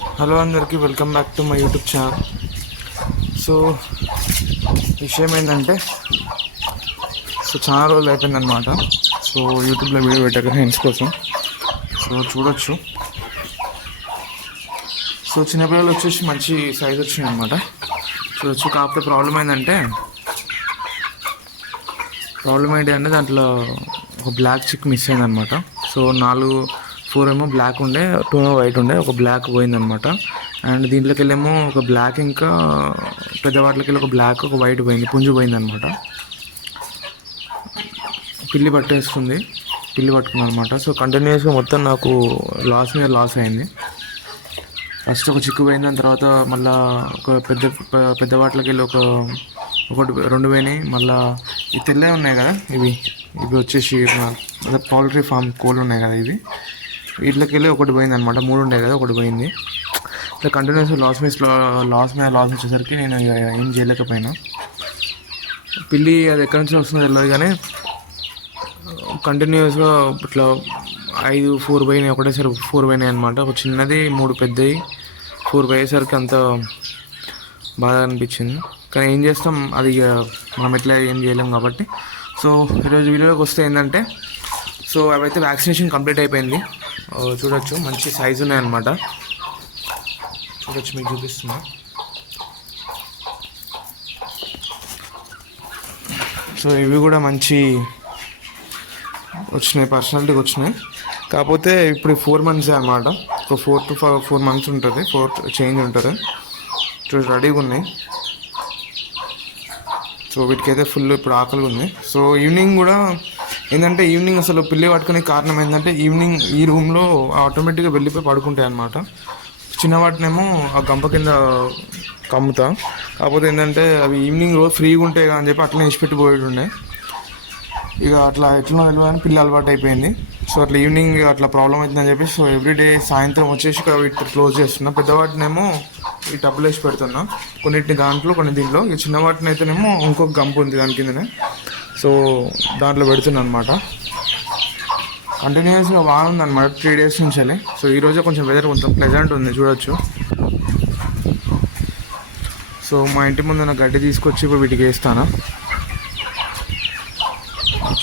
Hello అందరికీ welcome back to my YouTube channel. So విషయం ఏంటంటే చాలా రోజులు అయిపోయిందనమాట. సో యూట్యూబ్లో వీడియో పెట్టాక ఫ్రెండ్స్ కోసం. సో చూడొచ్చు. సో చిన్నపిల్లలు వచ్చేసి మంచి సైజ్ వచ్చింది అనమాట. చూడొచ్చు. కాకపోతే ప్రాబ్లం ఏంటి అంటే దాంట్లో ఒక బ్లాక్ చిక్ మిస్ అయిందనమాట. సో 4 ఏమో బ్లాక్ ఉండే, 2 ఏమో వైట్ ఉండే, ఒక బ్లాక్ పోయిందనమాట. అండ్ దీంట్లోకి వెళ్ళేమో ఒక బ్లాక్, ఇంకా పెద్ద వాటికి వెళ్ళి ఒక బ్లాక్, ఒక వైట్ పోయింది, పుంజు పోయిందనమాట. పిల్లి పట్టుకుంది అనమాట. సో కంటిన్యూస్గా మొత్తం నాకు లాస్ మీద లాస్ అయింది. ఫస్ట్ ఒక చిక్కు పోయింది, దాని తర్వాత మళ్ళీ ఒక పెద్ద వాటికి వెళ్ళి ఒకటి 2 పోయినాయి. మళ్ళీ ఈ తెల్లే ఉన్నాయి కదా, ఇవి వచ్చేసి పౌల్ట్రీ ఫామ్ కోళ్ళు ఉన్నాయి కదా, వీటికి వెళ్ళి ఒకటి పోయింది అనమాట. 3 ఉండే కదా, ఒకటి పోయింది. ఇట్లా కంటిన్యూస్గా లాస్ మీద వచ్చేసరికి నేను ఏం చేయలేకపోయినా. పిల్లి అది ఎక్కడి నుంచి వస్తుందో తెలియదు కానీ కంటిన్యూస్గా ఇట్లా 4 పోయినాయి, ఒకటేసారి 4 పోయినాయి అనమాట. ఒక చిన్నది, 3 పెద్దవి, 4 పోయేసరికి అంత బాధ అనిపించింది. కానీ ఏం చేస్తాం, అది మనం ఎట్లా ఏం చేయలేం కాబట్టి. సో ఈరోజు వీడియోకి వస్తే ఏంటంటే, సో అవైతే వ్యాక్సినేషన్ కంప్లీట్ అయిపోయింది. చూడొచ్చు, మంచి సైజు ఉన్నాయన్నమాట. చూడొచ్చు, మీకు చూపిస్తున్నా. సో ఇవి కూడా మంచి వచ్చినాయి, పర్సనాలిటీకి వచ్చినాయి. కాకపోతే ఇప్పుడు 4 మంత్స్ అనమాట. ఒక 4 to 4 మంత్స్ ఉంటుంది, 4 చేంజ్ ఉంటుంది. చూడ రెడీగా ఉన్నాయి. సో వీటికైతే ఫుల్ ఇప్పుడు ఆకలిగా ఉంది. సో ఈవినింగ్ కూడా ఏంటంటే, ఈవినింగ్ అసలు పిల్లి పట్టుకునే కారణం ఏంటంటే, ఈవినింగ్ ఈ రూమ్లో ఆటోమేటిక్గా వెళ్ళిపోయి పడుకుంటాయి అన్నమాట. చిన్న వాటినేమో ఆ గంప కింద కమ్ముతా. కాకపోతే ఏంటంటే అవి ఈవినింగ్ రోజు ఫ్రీగా ఉంటాయి కదా అని చెప్పి అట్లా ఇచ్చిపెట్టి పోయేటుండే. ఇక అట్లా ఎట్లా వెళ్ళని పిల్లి అలవాటు అయిపోయింది. సో అట్లా ఈవినింగ్ అట్లా ప్రాబ్లం అవుతుందని చెప్పి సో ఎవ్రీడే సాయంత్రం వచ్చేసి వీటి క్లోజ్ చేస్తున్నా. పెద్దవాటినేమో ఈ టబ్బులు వేసి పెడుతున్నా, కొన్నిటిని దాంట్లో, కొన్ని దీంట్లో. ఇక చిన్న వాటిని అయితేనేమో ఇంకొక గంప ఉంది దాని కిందనే, సో దాంట్లో పెడుతున్నా అనమాట. కంటిన్యూస్గా బాగుంది అనమాట 3 days నుంచి. సో ఈరోజే కొంచెం వెదర్ కొంచెం ప్లెజెంట్ ఉంది, చూడొచ్చు. సో మా ఇంటి ముందు నా గడ్డి తీసుకొచ్చి ఇప్పుడు వీటికి వేస్తాను.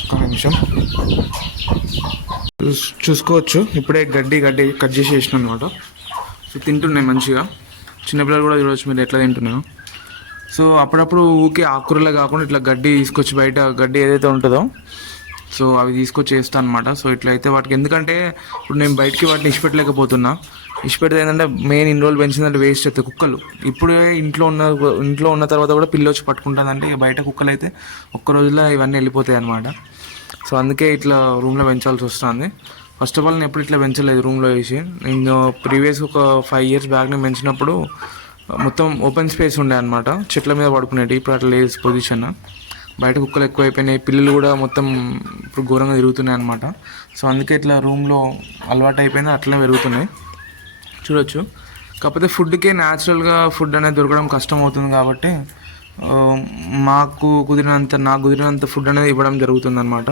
ఒక నిమిషం చూసుకోవచ్చు. ఇప్పుడే గడ్డి కట్ చేసి వేసిన అనమాట. సో తింటున్నాయి మంచిగా. చిన్నపిల్లలు కూడా చూడవచ్చు మీరు ఎట్లా తింటున్నాయో. సో అప్పుడప్పుడు ఊకే ఆకుకూరలే కాకుండా ఇట్లా గడ్డి తీసుకొచ్చి, బయట గడ్డి ఏదైతే ఉంటుందో సో అవి తీసుకొచ్చి వేస్తాను అనమాట. సో ఇట్లయితే వాటికి, ఎందుకంటే ఇప్పుడు నేను బయటికి వాటిని ఇష్టపెట్టలేకపోతున్నా. ఇష్టపెడితే ఏంటంటే మెయిన్ ఇన్ని రోజులు పెంచిందంటే వేస్ట్ అవుతాయి. కుక్కలు ఇప్పుడే ఇంట్లో ఉన్న తర్వాత కూడా పిల్లి వచ్చి పట్టుకుంటుందంటే, ఇక బయట కుక్కలు అయితే ఒక్క రోజులో ఇవన్నీ వెళ్ళిపోతాయి అనమాట. సో అందుకే ఇట్లా రూమ్లో పెంచాల్సి వస్తుంది. ఫస్ట్ ఆఫ్ ఆల్ నేను ఎప్పుడు ఇట్లా పెంచలేదు రూమ్లో వేసి. నేను ప్రీవియస్ ఒక 5 years బ్యాక్ నేను పెంచినప్పుడు మొత్తం ఓపెన్ స్పేస్ ఉండే అనమాట, చెట్ల మీద పడుకునేవి. ఇప్పుడు అట్లా లేదు పొజిషన్. బయట కుక్కలు ఎక్కువైపోయినాయి, పిల్లలు కూడా మొత్తం ఇప్పుడు ఘోరంగా తిరుగుతున్నాయి అనమాట. సో అందుకే ఇట్లా రూమ్లో అలవాటు అయిపోయింది, అట్లనే పెరుగుతున్నాయి, చూడొచ్చు. కాకపోతే ఫుడ్కే న్యాచురల్గా ఫుడ్ అనేది దొరకడం కష్టం అవుతుంది కాబట్టి నాకు కుదిరినంత ఫుడ్ అనేది ఇవ్వడం జరుగుతుంది అనమాట.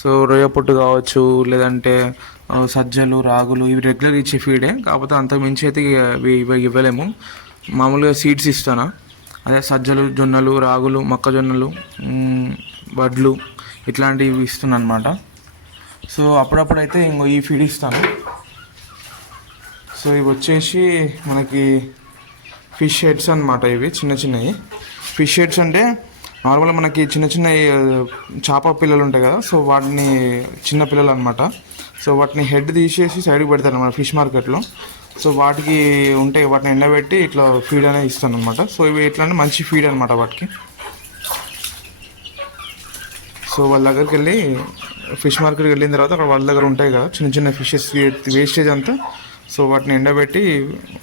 సో రొయ్య పొట్టు కావచ్చు, లేదంటే సజ్జలు, రాగులు, ఇవి రెగ్యులర్ ఇచ్చే ఫీడే. కాకపోతే అంతకు మించి అయితే ఇవి ఇవ్వలేము. మామూలుగా సీడ్స్ ఇస్తాను, అదే సజ్జలు, జొన్నలు, రాగులు, మొక్కజొన్నలు, వడ్లు ఇట్లాంటివి ఇస్తున్నాను అనమాట. సో అప్పుడప్పుడు అయితే ఈ ఫీడ్ ఇస్తాను. సో ఇవి వచ్చేసి మనకి ఫిష్ హెడ్స్ అనమాట. ఇవి చిన్నవి ఫిష్ హెడ్స్ అంటే నార్మల్గా మనకి చిన్న చేప పిల్లలు ఉంటాయి కదా, సో వాటిని చిన్న పిల్లలు అనమాట. సో వాటిని హెడ్ తీసేసి సైడ్కి పెడతారు అన్నమాట ఫిష్ మార్కెట్లో. సో వాటికి ఉంటాయి, వాటిని ఎండబెట్టి ఇట్లా ఫీడ్ అనేది ఇస్తాను అనమాట. సో ఇవి ఎట్లా అంటే మంచి ఫీడ్ అనమాట వాటికి. సో వాళ్ళ దగ్గరికి వెళ్ళి ఫిష్ మార్కెట్కి వెళ్ళిన తర్వాత అక్కడ వాళ్ళ దగ్గర ఉంటాయి కదా చిన్న ఫిషెస్ వేస్టేజ్ అంతా, సో వాటిని ఎండబెట్టి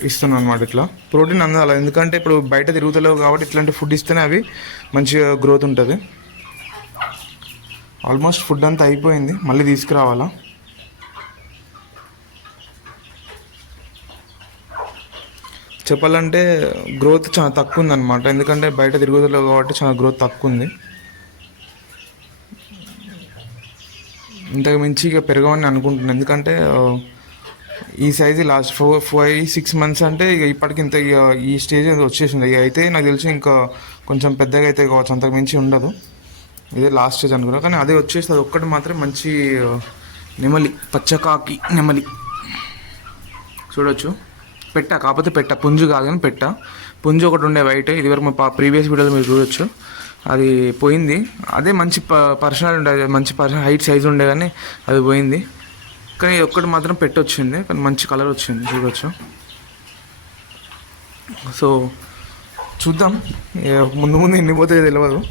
ఇస్తున్నాను అనమాట. ఇట్లా ప్రోటీన్ అందాలి, ఎందుకంటే ఇప్పుడు బయట తిరుగుతలేవు కాబట్టి ఇట్లాంటి ఫుడ్ ఇస్తేనే అవి మంచిగా గ్రోత్ ఉంటుంది. ఆల్మోస్ట్ ఫుడ్ అంతా అయిపోయింది, మళ్ళీ తీసుకురావాలా. చెప్పాలంటే గ్రోత్ చాలా తక్కువ ఉందన్నమాట, ఎందుకంటే బయట తిరుగుతలేవు కాబట్టి చాలా గ్రోత్ తక్కువ ఉంది. ఇంతకు మించి ఇక పెరగవని అనుకుంటున్నాను, ఎందుకంటే ఈ సైజ్ లాస్ట్ 5-6 మంత్స్ అంటే ఇక ఇప్పటికి ఇంత ఇక ఈ స్టేజ్ వచ్చేసింది. ఇక అయితే నాకు తెలిసి ఇంకా కొంచెం పెద్దగా అయితే కావచ్చు, అంతకు మించి ఉండదు. ఇదే లాస్ట్ స్టేజ్ అనుకున్నా, కానీ అదే వచ్చేస్తుంది. ఒక్కటి మాత్రం మంచి నెమలి, పచ్చకాకి నెమలి చూడొచ్చు. కాకపోతే పుంజు కాదు కానీ పుంజు ఒకటి ఉండే వైట్, ఇదివరకు మా ప్రీవియస్ వీడియోలో మీరు చూడొచ్చు, అది పోయింది. అదే మంచి పర్సనల్ ఉండే, మంచి హైట్ సైజ్ ఉండే కానీ అది పోయింది. కానీ ఒక్కటి మాత్రం వచ్చింది, కానీ మంచి కలర్ వచ్చింది చూడొచ్చు. సో చూద్దాం ముందు ఎన్ని పోతే తెలియదు.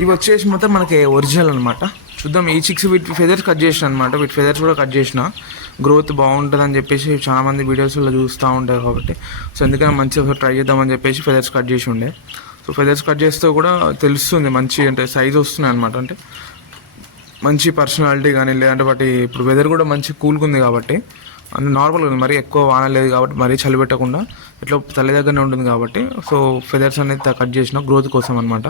ఇవి వచ్చేసి మొత్తం మనకి ఒరిజినల్ అనమాట. చూద్దాం. ఈ చిక్స్ వీటి ఫెదర్స్ కట్ చేసిన అనమాట, వీటి ఫెదర్స్ కూడా కట్ చేసిన. గ్రోత్ బాగుంటుందని చెప్పేసి చాలామంది వీడియోస్లో చూస్తూ ఉంటారు కాబట్టి, సో ఎందుకని మంచిగా ట్రై చేద్దామని చెప్పేసి ఫెదర్స్ కట్ చేసి ఉండే. సో ఫెదర్స్ కట్ చేస్తే కూడా తెలుస్తుంది మంచి, అంటే సైజ్ వస్తున్నాయి అనమాట. అంటే మంచి పర్సనాలిటీ కానీ, లేదంటే వాటి ఇప్పుడు వెదర్ కూడా మంచి కూల్గా కాబట్టి, అంటే నార్మల్గా ఉంది, మరీ ఎక్కువ వాన లేదు కాబట్టి, మరీ చలి పెట్టకుండా ఇట్లా తల్లి దగ్గరనే ఉంటుంది కాబట్టి, సో ఫెదర్స్ అనేది కట్ చేసిన గ్రోత్ కోసం అనమాట.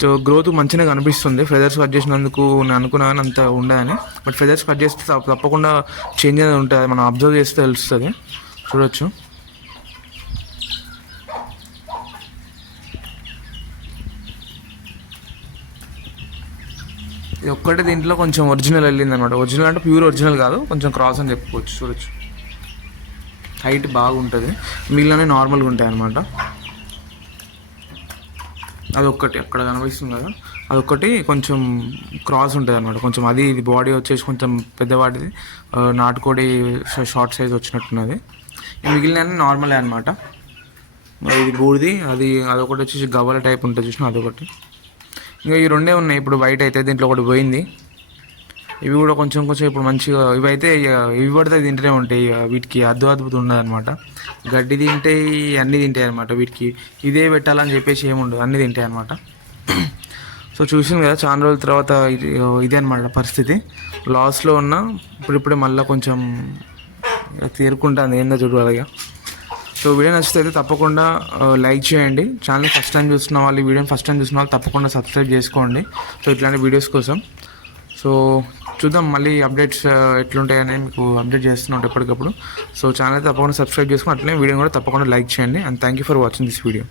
సో గ్రోత్ మంచిగా కనిపిస్తుంది. ఫెదర్స్ కట్ చేసినందుకు నేను అనుకున్నాను అంత ఉండదని, బట్ ఫెదర్స్ కట్ చేస్తే తప్పకుండా చేంజ్ అనేది ఉంటుంది, మనం అబ్జర్వ్ చేస్తే తెలుస్తుంది. చూడొచ్చు. ఇది ఒక్కటే దీంట్లో కొంచెం ఒరిజినల్ వెళ్ళింది అనమాట. ఒరిజినల్ అంటే ప్యూర్ ఒరిజినల్ కాదు, కొంచెం క్రాస్ అని చెప్పుకోవచ్చు. చూడొచ్చు, హైట్ బాగుంటుంది, మిగిలినవి నార్మల్గా ఉంటాయి అనమాట. అదొక్కటి అక్కడ కనిపిస్తుంది కదా, అదొక్కటి కొంచెం క్రాస్ ఉంటుంది అనమాట. కొంచెం అది ఇది బాడీ వచ్చేసి కొంచెం పెద్దవాటిది, నాటుకోడి షార్ట్ సైజ్ వచ్చినట్టున్నది. మిగిలినవి నార్మలే అనమాట. ఇది బూడిది, అదొకటి వచ్చేసి గవ్వల టైప్ ఉంటుంది చూసిన, అదొకటి. ఇంకా ఈ రెండే ఉన్నాయి ఇప్పుడు. వైట్ అయితే దీంట్లో ఒకటి పోయింది. ఇవి కూడా కొంచెం ఇప్పుడు మంచిగా, ఇవైతే ఇవి పడితే తింటూనే ఉంటాయి. వీటికి అద్భుతం ఉండదు అనమాట. గడ్డి తింటాయి, అన్నీ తింటాయి అనమాట. వీటికి ఇదే పెట్టాలని చెప్పేసి ఏముండదు, అన్నీ తింటాయి అనమాట. సో చూసాను కదా, చాలా రోజుల తర్వాత ఇదే అనమాట పరిస్థితి. లాస్లో ఉన్న ఇప్పుడిప్పుడే మళ్ళీ కొంచెం తీరుకుంటుంది, ఏందో చూడాలి. సో వీడియో నచ్చితే అయితే తప్పకుండా లైక్ చేయండి. ఛానల్ ఫస్ట్ టైం చూస్తున్న వాళ్ళు, ఈ వీడియోని ఫస్ట్ టైం చూస్తున్న వాళ్ళు తప్పకుండా సబ్స్క్రైబ్ చేసుకోండి, సో ఇట్లాంటి వీడియోస్ కోసం. సో చూద్దాం మళ్ళీ అప్డేట్స్ ఎట్లుంటాయని మీకు అప్డేట్ చేస్తున్నాం ఎప్పటికప్పుడు. సో ఛానల్ తప్పకుండా సబ్స్క్రైబ్ చేసుకుని అట్లనే వీడియో కూడా తప్పకుండా లైక్ చేయండి. And thank you for watching this video.